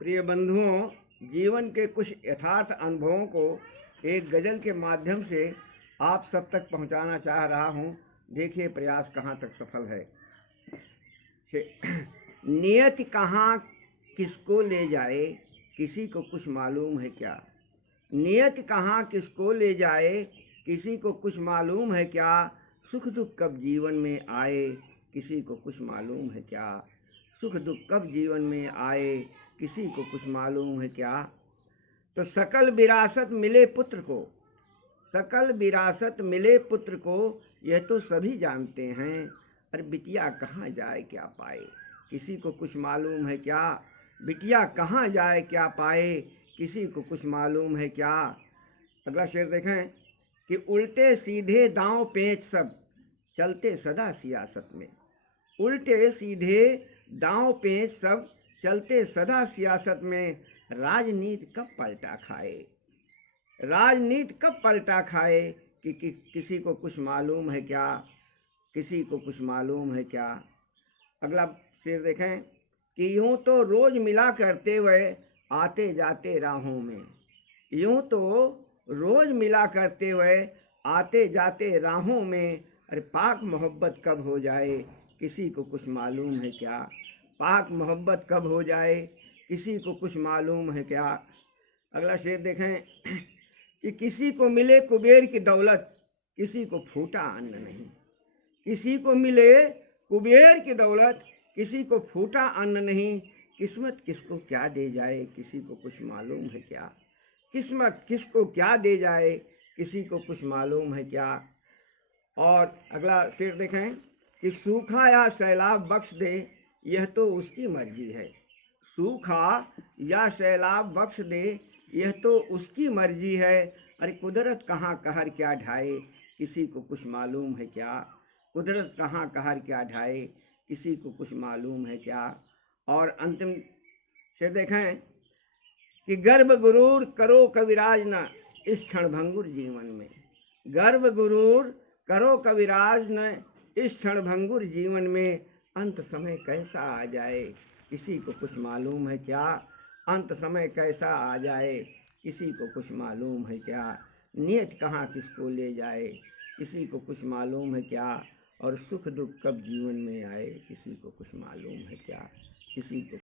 प्रिय बंधुओं, जीवन के कुछ यथार्थ अनुभवों को एक गज़ल के माध्यम से आप सब तक पहुंचाना चाह रहा हूं। देखिए प्रयास कहां तक सफल है। नियति कहाँ किसको ले जाए, किसी को कुछ मालूम है क्या। नियति कहाँ किसको ले जाए, किसी को कुछ मालूम है क्या। सुख दुख कब जीवन में आए, किसी को कुछ मालूम है क्या। सुख दुख कब जीवन में आए, किसी को कुछ मालूम है क्या। तो सकल विरासत मिले पुत्र को, सकल विरासत मिले पुत्र को, यह तो सभी जानते हैं। पर बिटिया कहाँ जाए क्या पाए, किसी को कुछ मालूम है क्या। बिटिया कहाँ जाए क्या पाए, किसी को कुछ मालूम है क्या। अगला शेर देखें कि उल्टे सीधे दांव पेच सब चलते सदा सियासत में। उल्टे सीधे दांव पेच सब चलते सदा सियासत में। राजनीति कब पलटा खाए, राजनीति कब पलटा खाए, कि किसी को कुछ मालूम है क्या, किसी को कुछ मालूम है क्या। अगला शेर देखें कि यूं तो रोज मिला करते हुए आते जाते राहों में। यूं तो रोज मिला करते हुए आते जाते राहों में। अरे पाक मोहब्बत कब हो जाए, किसी को कुछ मालूम है क्या। पाक मोहब्बत कब हो जाए, किसी को कुछ मालूम है क्या। अगला शेर देखें कि किसी को मिले कुबेर की दौलत, किसी को फूटा अन्न नहीं। किसी को मिले कुबेर की दौलत, किसी को फूटा अन्न नहीं। किस्मत किसको क्या दे जाए, किसी को कुछ मालूम है क्या। किस्मत किसको क्या दे जाए, किसी को कुछ मालूम है क्या। और अगला शेर देखें कि सूखा या सैलाब बख्श दे, यह तो उसकी मर्जी है। सूखा या सैलाब बख्श दे, यह तो उसकी मर्जी है। अरे कुदरत कहाँ कहर क्या ढाए, किसी को कुछ मालूम है क्या। कुदरत कहाँ कहर क्या ढाए, किसी को कुछ मालूम है क्या। और अंतिम से देखें कि गर्व गुरूर करो कविराज न इस क्षण भंगुर जीवन में। गर्व गुरूर करो कविराज न इस क्षण भंगुर जीवन में। अंत समय कैसा आ जाए, किसी को कुछ मालूम है क्या। अंत समय कैसा आ जाए, किसी को कुछ मालूम है क्या। नियत कहाँ किसको ले जाए, किसी को कुछ मालूम है क्या। और सुख दुख कब जीवन में आए, किसी को कुछ मालूम है क्या। किसी को